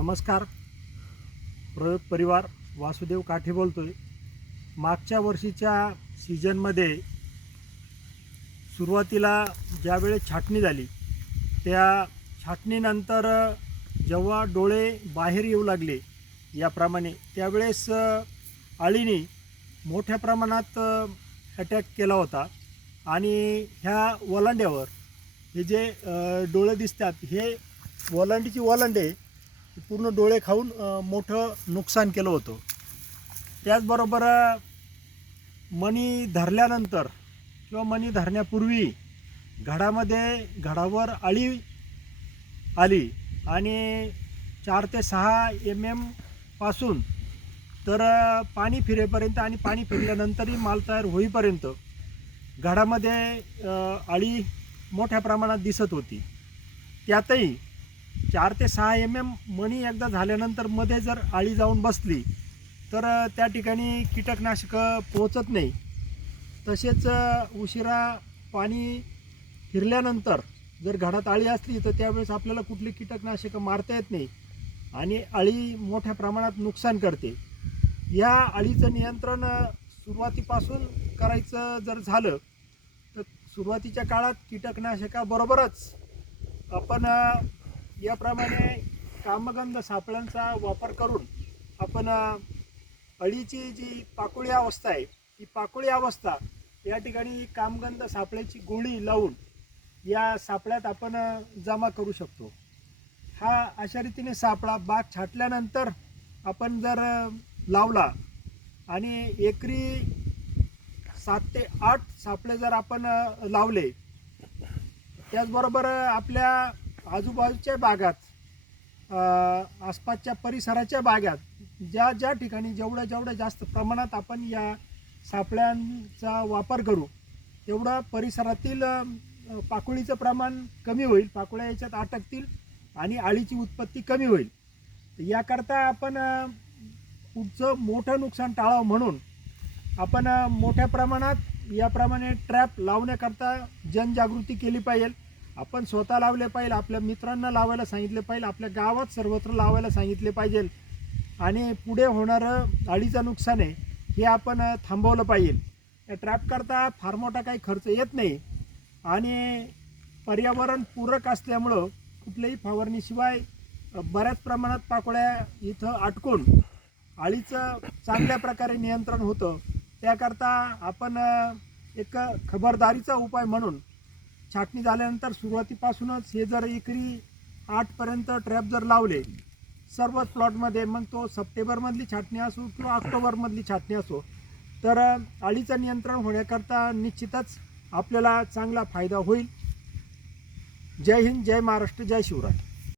नमस्कार. प्रयोग परिवार वासुदेव काठे बोलतो आहे मागच्या वर्षीच्या सीजनमध्ये सुरुवातीला ज्यावेळेस छाटणी झाली त्या छाटणीनंतर जेव्हा डोळे बाहेर येऊ लागले याप्रमाणे त्यावेळेस अळीने मोठ्या प्रमाणात अटॅक केला होता. आणि ह्या वलांड्यावर हे जे डोळे दिसतात हे वलांडीची वलांडे पूर्ण डोळे खाऊन मोठं नुकसान केलं होतं. त्याचबरोबर मणी धरल्यानंतर किंवा मणी धरण्यापूर्वी घडामध्ये घडावर अळी आली आणि चार ते सहा एम एमपासून तर पाणी फिरेपर्यंत आणि पाणी फिरल्यानंतरही माल तयार होईपर्यंत घडामध्ये आळी अळी मोठ्या प्रमाणात दिसत होती. त्यातही चार ते सहा एम एम मणी एकदा झाल्यानंतरमध्ये जर आळी जाऊन बसली तर त्या ठिकाणी कीटकनाशकं पोचत नाही. तसेच उशिरा पाणी फिरल्यानंतर जर घडात आळी असली तर त्यावेळेस आपल्याला कुठली कीटकनाशकं मारता येत नाही आणि अळी मोठ्या प्रमाणात नुकसान करते. या अळीचं नियंत्रण सुरुवातीपासून करायचं जर झालं तर सुरुवातीच्या काळात कीटकनाशकाबरोबरच आपण याप्रमाणे कामगंध सापळ्यांचा वापर करून आपण अळीची जी पाकोळी अवस्था आहे ती पाकोळी अवस्था या ठिकाणी कामगंध सापळ्याची गोळी लावून या सापळ्यात आपण जमा करू शकतो. हा अशा रीतीने सापळा बाग छाटल्यानंतर आपण जर लावला आणि एकरी सात ते आठ सापळे जर आपण लावले त्याचबरोबर आपल्या आजूबाजूच्या बागात आसपासच्या परिसराच्या बागात ज्या ज्या ठिकाणी जेवढ्या जेवढ्या जास्त प्रमाणात आपण या सापळ्यांचा वापर करू तेवढं परिसरातील पाकोळीचं प्रमाण कमी होईल पाकोळ्या याच्यात अटकतील आणि आळीची उत्पत्ती कमी होईल. याकरता आपण पुढचं मोठं नुकसान टाळावं म्हणून आपण मोठ्या प्रमाणात याप्रमाणे ट्रॅप लावण्याकरता जनजागृती केली पाहिजे. आपण स्वतः लावले पाहिजे आपल्या मित्रांना लावायला सांगितले पाहिजे आपल्या गावात सर्वत्र लावायला सांगितले पाहिजे. आणि पुढे होणारं अळीचं नुकसान आहे हे आपण थांबवलं पाहिजे. या ट्रॅपकरता फार मोठा काही खर्च येत नाही. आणि पर्यावरण पूरक असल्यामुळं कुठल्याही फवारणीशिवाय बऱ्याच प्रमाणात पाकोळ्या इथं अटकून अळीचं चांगल्या प्रकारे नियंत्रण होतं. त्याकरता आपण एक खबरदारीचा उपाय म्हणून छाटणी झाल्यानंतर सुरुवातीपासूनच हे जर एकरी आठपर्यंत ट्रॅप जर लावले सर्वच प्लॉटमध्ये मग तो सप्टेंबरमधली छाटणी असो किंवा ऑक्टोबरमधली छाटणी असो तर अळीचं नियंत्रण होण्याकरता निश्चितच आपल्याला चांगला फायदा होईल. जय हिंद जय महाराष्ट्र जय शिवराय.